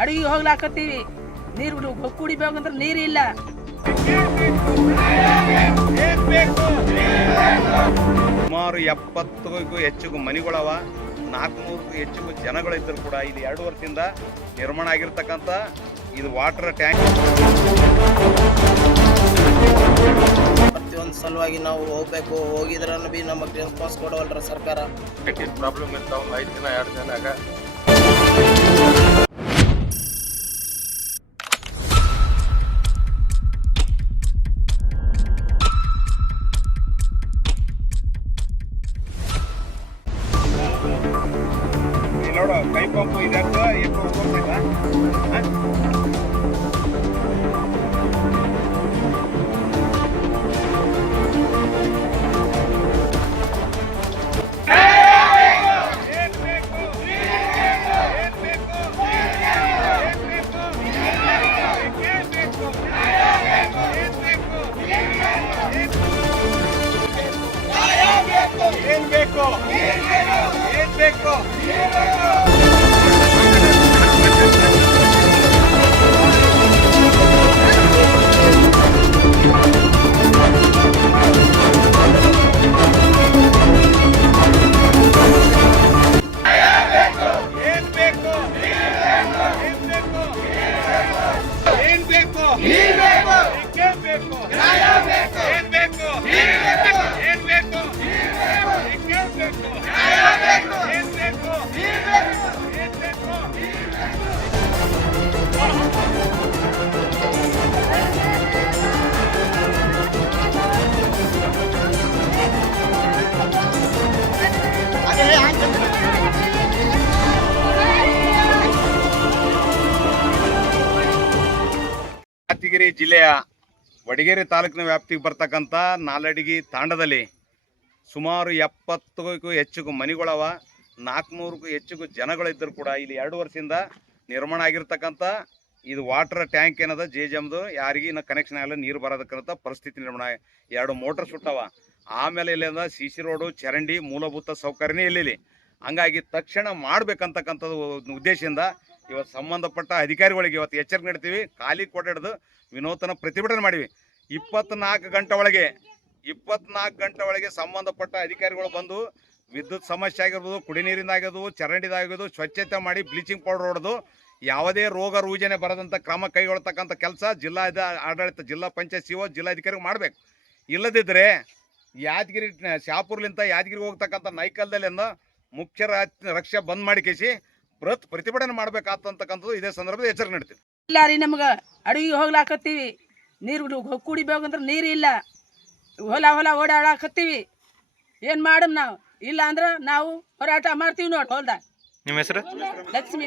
ಅಡಿಗೆ ಹೋಗ್ಲಾಕತ್ತೀವಿ. ನೀರು ಕುಡಿಬೇಕಂದ್ರೆ ನೀರು ಇಲ್ಲ. ಸುಮಾರು 70ಕ್ಕೂ ಹೆಚ್ಚು ಮನೆಗಳವ, 400ಕ್ಕೂ ಹೆಚ್ಚು ಜನಗಳಿದ್ದರೂ ಕೂಡ ಇದು 2 ವರ್ಷದಿಂದ ನಿರ್ಮಾಣ ಆಗಿರ್ತಕ್ಕಂಥ ಇದು ವಾಟರ್ ಟ್ಯಾಂಕ್. ಪ್ರತಿಯೊಂದು ಸಲುವಾಗಿ ನಾವು ಹೋಗ್ಬೇಕು, ಹೋಗಿದ್ರನ್ನು ಬಿ ನಮಗೆ ರೆಸ್ಪಾನ್ಸ್ ಕೊಡವಲ್ರ ಸರ್ಕಾರ. ಪ್ರಾಬ್ಲಮ್ ಇರ್ತಾವ 5 ದಿನ 2 ದಿನಾಗ. ನೋಡು ಕೈ ಪಂಪ್ ಇದೆ ಏನ್ ಬೇಕು ಯಾದಗಿರಿ ಜಿಲ್ಲೆಯ ವಡಗೇರಿ ತಾಲೂಕಿನ ವ್ಯಾಪ್ತಿಗೆ ಬರ್ತಕ್ಕಂಥ ನಾಲಡಗಿ ತಾಂಡದಲ್ಲಿ ಸುಮಾರು 70ಕ್ಕೂ ಹೆಚ್ಚು ಮನೆಗಳವ, 400ಕ್ಕೂ ಹೆಚ್ಚು ಜನಗಳಿದ್ದರೂ ಕೂಡ ಇಲ್ಲಿ 2 ವರ್ಷದಿಂದ ನಿರ್ಮಾಣ ಆಗಿರ್ತಕ್ಕಂಥ ಇದು ವಾಟರ್ ಟ್ಯಾಂಕ್ ಏನದ ಜೆಜಮ್ದು ಯಾರಿಗೆ ಇನ್ನು ಕನೆಕ್ಷನ್ ಆಗಲ್ಲ, ನೀರು ಬರೋದಕ್ಕಂಥ ಪರಿಸ್ಥಿತಿ ನಿರ್ಮಾಣ. 2 ಮೋಟರ್ ಸುಟ್ಟವ. ಆಮೇಲೆ ಇಲ್ಲಿಂದ CC ರೋಡು, ಚರಂಡಿ, ಮೂಲಭೂತ ಸೌಕರ್ಯನೇ ಇಲ್ಲಿ. ಹಂಗಾಗಿ ತಕ್ಷಣ ಮಾಡಬೇಕಂತಕ್ಕಂಥದ್ದು ಉದ್ದೇಶದಿಂದ ಇವತ್ತು ಸಂಬಂಧಪಟ್ಟ ಅಧಿಕಾರಿಗಳಿಗೆ ಇವತ್ತು ಎಚ್ಚರಿಕೆ ನೀಡ್ತೀವಿ. ಖಾಲಿ ಕೊಟ್ಟಿಡ್ದು ವಿನೂತನ ಪ್ರತಿಭಟನೆ ಮಾಡಿವಿ. 24 ಗಂಟೆ ಒಳಗೆ ಸಂಬಂಧಪಟ್ಟ ಅಧಿಕಾರಿಗಳು ಬಂದು ವಿದ್ಯುತ್ ಸಮಸ್ಯೆ ಆಗಿರ್ಬೋದು, ಕುಡಿ ನೀರಿಂದ ಆಗಿರ್ಬೋದು, ಚರಂಡಿದಾಗಿರ್ಬೋದು ಸ್ವಚ್ಛತೆ ಮಾಡಿ ಬ್ಲೀಚಿಂಗ್ ಪೌಡರ್ ಹೊಡೆದು ಯಾವುದೇ ರೋಗ ರುಜಿನ ಬರದಂಥ ಕ್ರಮ ಕೈಗೊಳ್ತಕ್ಕಂಥ ಕೆಲಸ ಜಿಲ್ಲಾ ಆಡಳಿತ, ಜಿಲ್ಲಾ ಪಂಚಾಯತ್ CO, ಜಿಲ್ಲಾಧಿಕಾರಿ ಮಾಡಬೇಕು. ಇಲ್ಲದಿದ್ದರೆ ಯಾದಗಿರಿ ಶಾಪುರ್ಲಿಂದ ಯಾದಗಿರಿಗೆ ಹೋಗ್ತಕ್ಕಂಥ ನೈಕಲ್ದಲ್ಲಿಂದ ಮುಖ್ಯ ರಕ್ಷೆ ಬಂದ್ ಮಾಡಿ ಕೇಸಿ ಪ್ರತಿಭಟನೆ ಮಾಡ್ಬೇಕಾಗ್ತಕ್ಕಂಥದ್ದು ಇದೇ ಸಂದರ್ಭದಲ್ಲಿ ಎಚ್ಚರಿಕೆ ನೀಡ್ತೀವಿ. ಇಲ್ಲ ರೀ, ನಮ್ಗೆ ಅಡಿಗೆ ಹೋಗ್ಲಾಕತ್ತೀವಿ. ನೀರು ಕುಡಿಬೇಕಂದ್ರೆ ನೀರು ಇಲ್ಲ. ಹೊಲ ಓಡಾಡಕತ್ತೀವಿ. ಏನು ಮಾಡಮ್ ನಾವು? ಇಲ್ಲ ಅಂದ್ರೆ ನಾವು ಹೋರಾಟ ಮಾಡ್ತೀವಿ ನೋಡಿ ಹೊಲ್ದಾಗ. ನಿಮ್ಮ ಹೆಸರು? ಲಕ್ಷ್ಮೀ.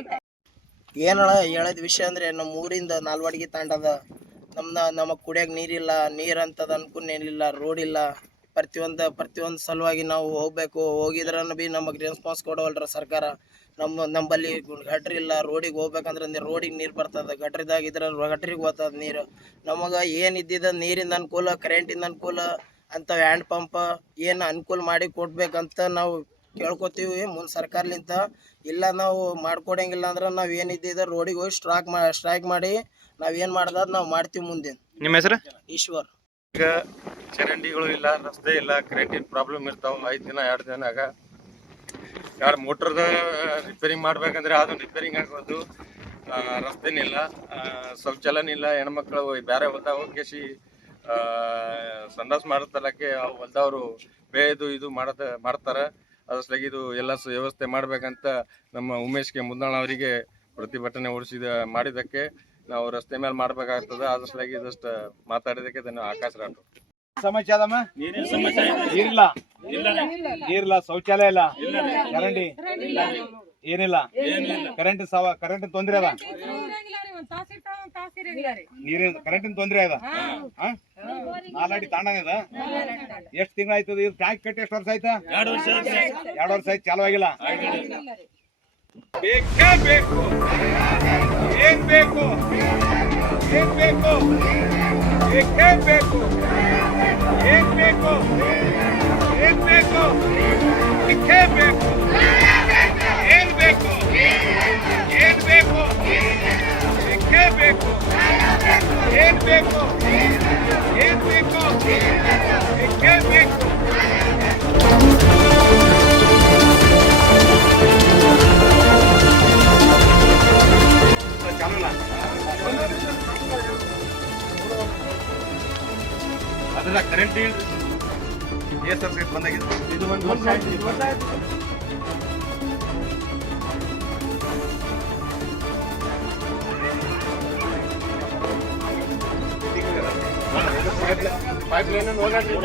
ಏನಳ ಹೇಳೋದು ವಿಷಯ ಅಂದರೆ ನಮ್ಮ ಊರಿಂದ ನಾಲ್ವಡಿಗೆ ತಾಂಡದ ನಮಗೆ ಕುಡಿಯೋಕೆ ನೀರಿಲ್ಲ, ನೀರು ಅಂತದ ಅನ್ಕೊಂಡೇನಿಲ್ಲ, ರೋಡ್ ಇಲ್ಲ. ಪ್ರತಿಯೊಂದು ಸಲುವಾಗಿ ನಾವು ಹೋಗ್ಬೇಕು, ಹೋಗಿದ್ರನ್ನು ಬಿ ನಮಗೆ ರೆಸ್ಪಾನ್ಸ್ ಕೊಡವಲ್ರ ಸರ್ಕಾರ. ನಮ್ಮಲ್ಲಿ ಗಟ್ರಿ ಇಲ್ಲ. ರೋಡಿಗೆ ಹೋಗ್ಬೇಕಂದ್ರೆ ರೋಡಿಗೆ ನೀರು ಬರ್ತದೆ, ಗಟ್ರಿದಾಗಿದ್ರೆ ಗಟ್ರಿಗೆ ಹೋಗ್ತದೆ ನೀರು. ನಮಗೆ ಏನಿದ್ದಿದ್ದ ನೀರಿಂದ ಅನುಕೂಲ, ಕರೆಂಟಿಂದ ಅನುಕೂಲ ಅಂತ ಹ್ಯಾಂಡ್ ಪಂಪ್ ಏನು ಅನುಕೂಲ ಮಾಡಿ ಕೊಡ್ಬೇಕಂತ ನಾವು ಕೇಳ್ಕೊತೀವಿ ಮುಂದೆ ಸರ್ಕಾರಲಿಂತ. ಇಲ್ಲ ನಾವು ಮಾಡ್ಕೊಡಂಗಿಲ್ಲ ಅಂದ್ರೆ ನಾವು ಏನಿದ್ದಿದ್ದ ರೋಡಿಗೆ ಹೋಗಿ ಸ್ಟ್ರೈಕ್ ಮಾಡಿ ನಾವೇನು ಮಾಡ್ದ ನಾವು ಮಾಡ್ತೀವಿ ಮುಂದೆ. ನಿಮ್ಮ ಹೆಸರು? ಈಶ್ವರ್. ಈಗ ಚರಂಡಿಗಳು ಇಲ್ಲ, ರಸ್ತೆ ಇಲ್ಲ, ಕರೆಂಟಿನ ಪ್ರಾಬ್ಲಮ್ ಇರ್ತಾವ 5 ದಿನ 2 ದಿನಾಗ. ಯಾರು ಮೋಟ್ರದ ರಿಪೇರಿಂಗ್ ಮಾಡ್ಬೇಕಂದ್ರೆ ಅದು ರಿಪೇರಿಂಗ್ ಆಗೋದು, ರಸ್ತೆನಿಲ್ಲ, ಶೌಚಾಲಯನಿಲ್ಲ. ಹೆಣ್ಮಕ್ಳು ಬೇರೆ ಹೊಲ್ದಾಗ ಹೋಗಿ ಸಂಡಾಸ್ ಮಾಡತ್ತಲಕ್ಕೆ ಹೊಲ್ದವರು ಬೇಯ್ದು ಇದು ಮಾಡ್ತಾರೆ. ಅದ್ರಸ್ಲಾಗಿ ಇದು ಎಲ್ಲ ವ್ಯವಸ್ಥೆ ಮಾಡ್ಬೇಕಂತ ನಮ್ಮ ಉಮೇಶ್ ಕೆ ಮುದ್ದಾಳ ಅವರಿಗೆ ಪ್ರತಿಭಟನೆ ಮಾಡಿದ್ದಕ್ಕೆ ನಾವು ರಸ್ತೆ ಮೇಲೆ ಮಾಡ್ಬೇಕಾಗ್ತದೆ. ಅದ್ರಸ್ಲಾಗಿ ಇದಷ್ಟು ಮಾತಾಡಿದಕ್ಕೆ ಆಕಾಶ ರಾಟು. ಸಮಸ್ಯೆ ಅದಮ್ಮ? ನೀರಿಲ್ಲ, ಶೌಚಾಲಯ ಇಲ್ಲ, ಚರಂಡಿ ಏನಿಲ್ಲ, ಕರೆಂಟ್ ತೊಂದರೆ ಅದ, ನೀರಿನ ಕರೆಂಟಿನ ತೊಂದರೆ ಅದ. ನಾಲ್ವಡಿ ತಾಂಡದ ಎಷ್ಟು ತಿಂಗಳಾಯ್ತದ? ಇದು ಟ್ಯಾಂಕ್ ಕಟ್ಟಿ ಎಷ್ಟು ವರ್ಷ ಆಯ್ತಾ? 2 ವರ್ಷ ಆಯ್ತು, ಚಾಲು ಆಗಿಲ್ಲ. ಬೇಕೇ ಬೇಕು. ಏನ್ ಬೇಕು? ಬೇಕೇ ಬೇಕು. ಏನ್ ಬೇಕು? ಬೇಕೇ ಬೇಕು. ಏನ್ ಬೇಕು? ಬೇಕು ಏನ್ ಬೇಕು ಏಕೆ ಬೇಕು ಅದನ್ನ ಕರೆಂಟ್ ಸರ್ ಬಂದಾಗಿದೆ ಇದು ಒಂದು ವರ್ಷ ಆಯ್ತು. ಪೈಪ್ ಲೈನ್ ಹೋಗಲ್ರಿ.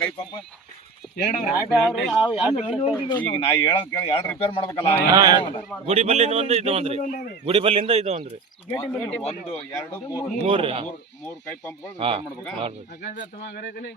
ಕೈ ಪಂಪ್ ಈಗ ನಾ ಹೇಳೋದ್ ಕೇಳಿ ಎರಡು ರಿಪೇರ್ ಮಾಡ್ಬೇಕಲ್ಲ ಗುಡಿ ಬಲ್ಲಿಂದ ಒಂದು ಇದು ಒಂದ್ರಿ, ಗುಡಿ ಬಲ್ಲಿಂದ ಇದು ಒಂದ್ರಿ, ಒಂದು ಎರಡು ಮೂರು ಮೂರು ಮೂರು ಕೈ ಪಂಪ್ಗಳು ರಿಪೇರ್ ಮಾಡ್ಬೇಕಾ ಮಾಡ್ಬೇಕು.